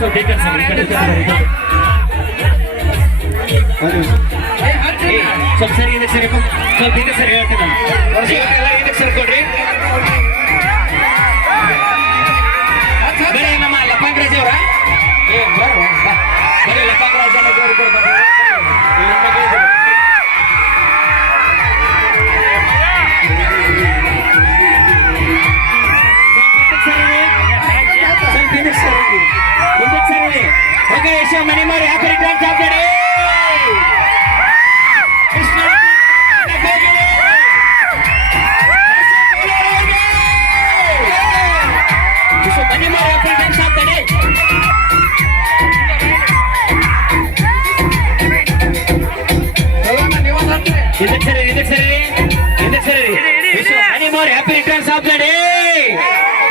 ಸ್ವಲ್ಪ ಸರಿ ಇದಕ್ಕೆ ಸರಿ ಸ್ವಲ್ಪ ಇದಕ್ಕೆ ಸರಿ ಹೇಳ್ತೀನಿ ನಾನು ಇದಕ್ಕೆ ಸರಿ ಕೊಡ್ರಿ ಬರೀ ನಮ್ಮ ಲಪಾಂಗ್ರಾಜ್ ಅವರ ಬರೀ ಲಪಾಂಗ್ರಾಜ್ ಓಕೆ ಯಶೋ ಮನಿ ಮಾರಿ happy returns of the day happy returns of the day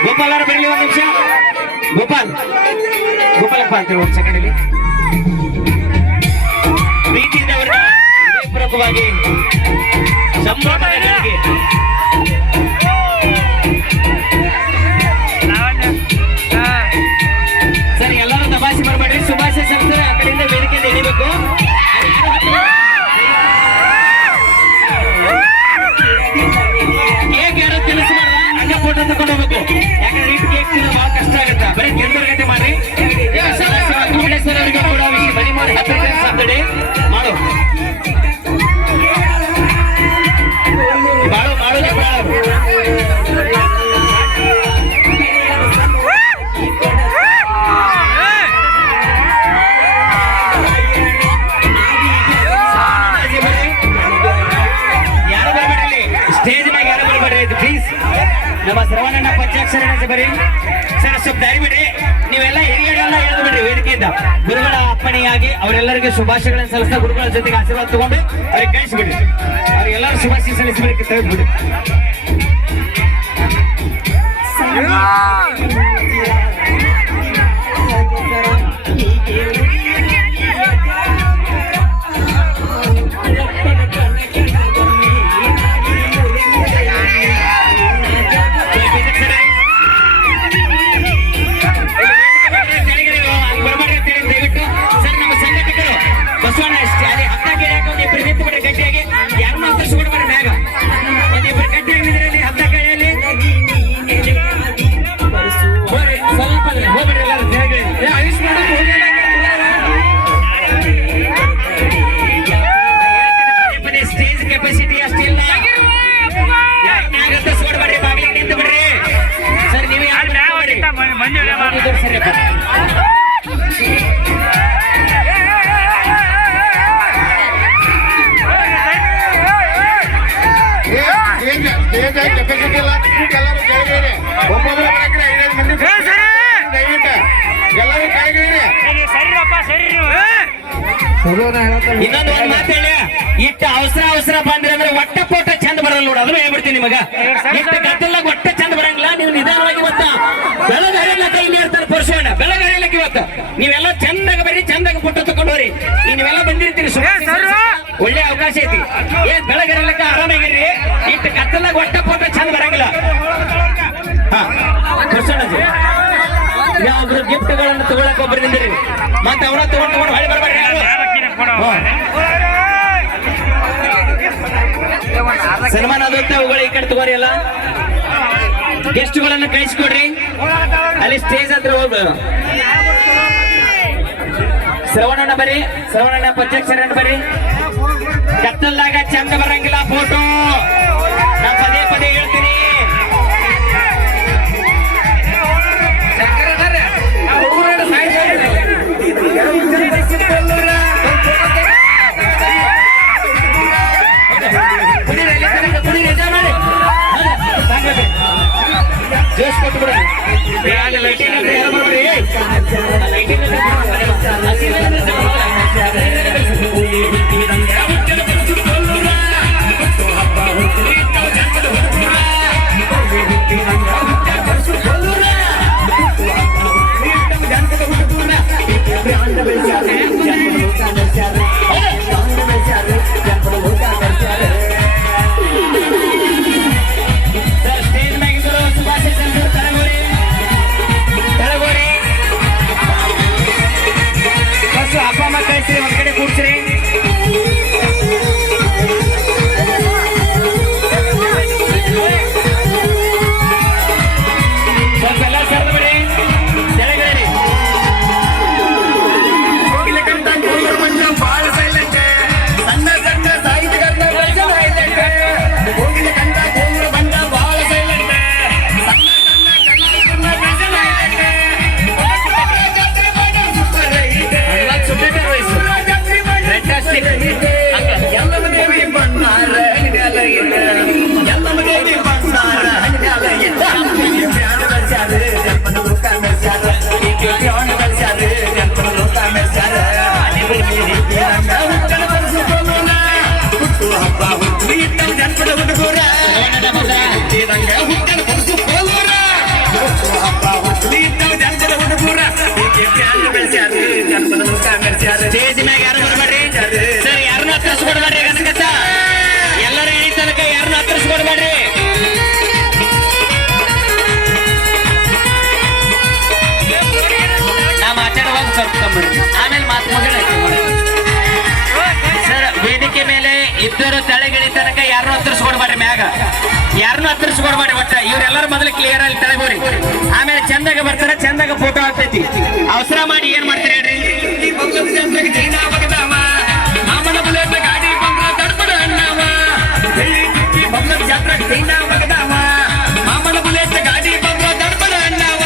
Gopal ಅವರ ಬರಲಿ ಒಂದು ನಿಮಿಷ ಗೋಪಾಲಪ್ಪ ಅಂತೇಳಿ ಒಂದು ಸೆಕೆಂಡ್ ಇಲ್ಲಿ ಪ್ರೀತಿಯಿಂದ ಅವರನ್ನ ಹೃದಯಪೂರ್ವಕವಾಗಿ ಸಂಭ್ರಮಗಳಿಗೆ ಸರಿ ಎಲ್ಲರೂ ತಮಾಷೆ ಮಾಡಬೇಡ್ರಿ ಸುಭಾಷ ಸಂಸ್ಥೆ ಆ ಕಡೆಯಿಂದ ವೇದಿಕೆಯಿಂದ ಇಳಿಬೇಕು ಕೇಕ್ ಯಾರು ಕೆಲಸ ಮಾಡಲ್ಲ ಹಂಗ ಫೋಟೋ ತಗೊಂಡು ಹೋಗ್ಬೇಕು ಯಾಕಂದ್ರೆ ಇಟ್ಟು ಕೇಕ್ ತಿನ್ನೋ ಬಹಳ ಕಷ್ಟ ಆಗುತ್ತೆ ಬರೀ ಗಂಟೆ ಮಾಡ್ರಿ ಅವರಿಗೆ ಕೂಡ ಮನಿ ಮಾಡಿ happy returns of the day ಮಾಡು ಯಾರು ಬರ್ಬೇಡಿ ಸ್ಟೇಜ್ ಮ್ಯಾಗ ಯಾರು ಬರ್ಬೇಡ್ರಿ ಪ್ಲೀಸ್ ನಮ್ಮ ಶ್ರವಣಣ್ಣ ಪಂಚಾಕ್ಷರ ಬರೀ ಸರ್ ಸ್ವಲ್ಪ ದಾರಿ ಬಿಡಿ ನೀವೆಲ್ಲ ಹಿರಿಯರೆಲ್ಲ ಎಳೆದು ಬಿಡ್ರಿ ವೇದಿಕೆಯಿಂದ ಗುರುಗಳ ಅಪ್ಪಣೆಯಾಗಿ ಅವರೆಲ್ಲರಿಗೆ ಶುಭಾಶಯಗಳನ್ನು ಸಲ್ಲಿಸ್ತಾ ಗುರುಗಳ ಜೊತೆಗೆ ಆಶೀರ್ವಾದ ತಗೊಂಡು ಅವ್ರಿಗೆ ಕಳಿಸ್ಬಿಡಿ ಅವ್ರಿಗೆಲ್ಲರೂ ಶುಭಾಶಯ ಸಲ್ಲಿಸಬೇಕು ತೆಗೆದ್ಬಿಡಿ ಇನ್ನೊಂದು ಒಂದು ಮಾತು ಹೇಳಿ ಇಷ್ಟ ಅವಸರ ಬಂದ್ರೆ ಅಂದ್ರೆ ಒಟ್ಟ ಫೋಟೋ ಚಂದ ಬರಲ್ಲ ನೋಡ ಅದನ್ನು ಹೇಳ್ಬಿಡ್ತೀನಿ ನಿಮಗ ಇಷ್ಟ ಗದ್ದಲಾಗ ಒಟ್ಟ ಚಂದ ಬರಂಗಿಲ್ಲ ನೀವು ನಿಧಾನವಾಗಿ ಇವತ್ತ ಬೆಳಗರಿಯಲ್ಲ ಕೈ ನೀಡ್ತಾರೆ ಪರಶೋಣ ಬೆಳಗರಿಯಲ್ಲಕ್ಕೆ ಇವತ್ತು ನೀವೆಲ್ಲ ಚಂದಾಗ ಬರ್ರಿ ಚಂದಾಗ ಫೋಟೋ ತಗೊಂಡೋರಿ ನೀವೆಲ್ಲ ಬಂದಿರ್ತೀರಿ ಒಳ್ಳೆ ಅವಕಾಶ ಐತಿ ಏನ್ ಬೆಳಗರಿಯಲ್ಲಕ್ಕ ಆರಾಮಾಗಿರ್ರಿ ಇಷ್ಟ ಗದ್ದಲಾಗ ಒಟ್ಟ ಫೋಟೋ ಚಂದ ಬರಂಗಿಲ್ಲ ಹಾ ಪರಶೋಣ ಒಬ್ರು ಗಿಫ್ಟ್ ಗಳನ್ನು ತಗೊಳಕ್ ಒಬ್ರು ನಿಂದಿರಿ ಮತ್ತೆ ಅವನ ತಗೊಂಡು ಹೊಳೆ ಬರ್ಬೇಡ್ರಿ ಸನ್ಮಾನ ಆದಂತ ಅವುಗಳು ಈ ಕಡೆ ತಗೋರಿ ಎಲ್ಲ ಗೆಸ್ಟ್ಗಳನ್ನು ಕಳಿಸ್ಕೊಡ್ರಿ ಅಲ್ಲಿ ಸ್ಟೇಜ್ ಹತ್ರ ಹೋಗ್ಬೋದು ಶ್ರವಣನ ಬರಿ ಶ್ರವಣನ ಪಂಚಾಕ್ಷರನ್ನ ಬರಿ ಕತ್ತಲ್ದಾಗ ಚಂದ ಬರಂಗಿಲ್ಲ ಫೋಟೋ ನಾ ಪದೇ ಪದೇ ಹೇಳ್ತೀನಿ ಜೋಶ್ ಕೊಟ್ಬಿಡ ಇದ್ದವ್ ಜನಪದ ಹುಡುಗರ ಇದಂಗ ಹುಟ್ಟನ ಕೊಡಿಸು ಕೋಲೂರ ಹಬ್ಬ ಹುಟ್ಟಿ ಇದ್ದವ್ ಜನಪದ ಹುಡುಗರ ಬೆಳೆಸ್ಯಾರ ಜನಪದ ಮುಖ ಮೆರೆಸ್ಯಾರ ಸ್ಟೇಜ್ ಮ್ಯಾಗ ಯಾರು ಬರ್ಬೇಡ್ರಿ ಸರ್ ಯಾರನ್ನ ಹತ್ತಿಸ್ಕೊಡ್ಬೇಡ್ರಿ ಗಸಗಸ ಎಲ್ಲರೂ ಹೇಳಿ ತನಕ ಯಾರನ್ನ ಹತ್ತಿಸ್ಕೊಡ್ಬೇಡ್ರಿ ನಾ ಮಾತಾಡುವಾಗ ಕರ್ಕೊಂಡ್ಬಿಡ್ರಿ ಆಮೇಲೆ ಮಾತು ಮುಗಿದ ಸರ್ ವೇದಿಕೆ ಮೇಲೆ ಇದ್ದರು ತಳಗಿಳಿ ತನಕ ಯಾರನ್ನೂ ಹತ್ತಿಸ್ಕೊಡ್ಬೇಡ್ರಿ ಮ್ಯಾಗ ಯಾರನ್ನೂ ಹತ್ತಿಸ್ಕೊಡ್ಬೇಡ್ರಿ ಒಟ್ಟ ಇವ್ರೆಲ್ಲರೂ ಮೊದಲು ಕ್ಲಿಯರ್ ಅಲ್ಲಿ ತಳಗೋರಿ ಆಮೇಲೆ ಚಂದಾಗ ಬರ್ತಾರ ಚಂದಾಗ ಫೋಟೋ ಆಗ್ತೈತಿ ಅವಸರ ಮಾಡಿ ಏನ್ ಮಾಡ್ತೀರಿ ಹೇಳ್ರಿ ಮಾಮನ ಬುಲೆಟ್ ಗಾಡಿ ಬಂದ್ರ ತಡ್ಪಡ ಅಣ್ಣವ ಬೊಮ್ಮದ ಜಾತ್ರೆಗೆ ಚೈನಾ ಒಗದವ ಮಾಮನ ಬುಲೆಟ್ ಗಾಡಿ ಬಂದ್ರ ತಡ್ಪಡ ಅಣ್ಣವ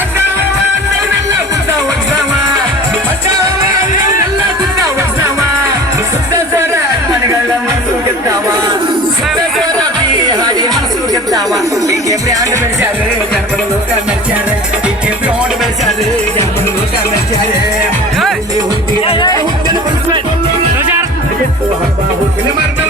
ಅಣ್ಣವೆಲ್ಲ ಗುಡ್ಡ ಒಗ್ಸವ ಅಣ್ಣವೆಲ್ಲ ಗುಡ್ಡ ಒಗ್ಸವ ಸುತ್ತ ಸರ ಮನೆಗಳ ಮನಸ್ಸು ಗೆದ್ದವ ಸರ ಸರ ಹಾಡಿ ಮನಸ್ಸು ಗೆದ್ದವ ಹೀಗೆ ಬ್ರ್ಯಾಂಡ್ ಬೆಳೆಸ್ಯಾರ ಜನಪದ ಲೋಕ ಮೆಚ್ಚಾರ ಹೀಗೆ ಬ್ರಾಂಡ್ ಬೆಳೆಸ್ಯಾರ ಜನಪದ ಲೋಕ ಮೆಚ್ಚಾರ ಹುಟ್ಟಿನ ಹಬ್ಬ ಹುಟ್ಟಿನ ಮಾಡ್ತಾವ